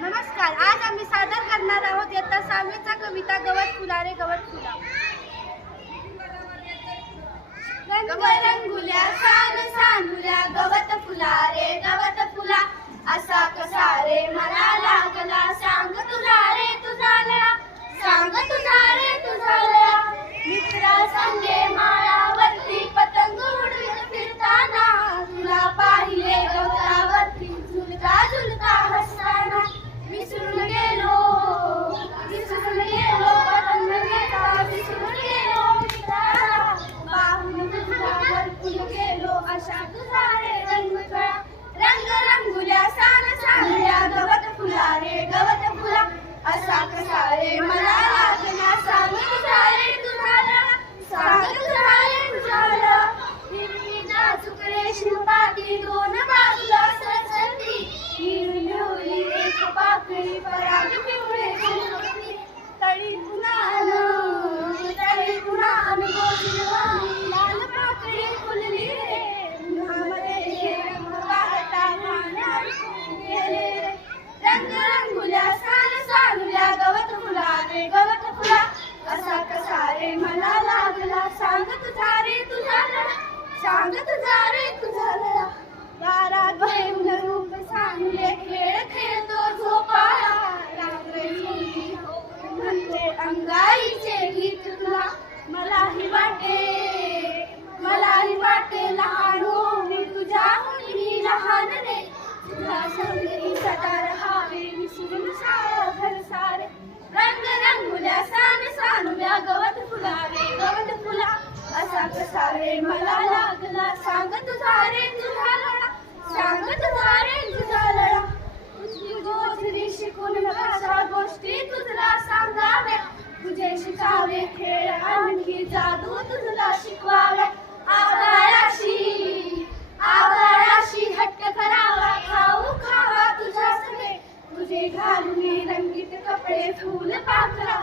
नमस्कार आज आम्ही सादर करणार आहोत इयत्ता सहावीचा कविता गवत फुला रे गवत फुला. रंगुल्या सान सानुल्या गवत फुला रे गवत फुला. సరే మన मला लागला. सांग तुझा तुझा लढा. सांग तुझा तुझा लढा. तुझी शिकून भाषा गोष्टी तुझला सांगाव्या तुझे शिकावे खेळ आणखी जादू तुझला शिकवाव्या आवाराशी आवाराशी हट्ट करावा. खाऊ खावा तुझ्या सगळे तुझे घालून रंगीत कपडे फूल पाखरा.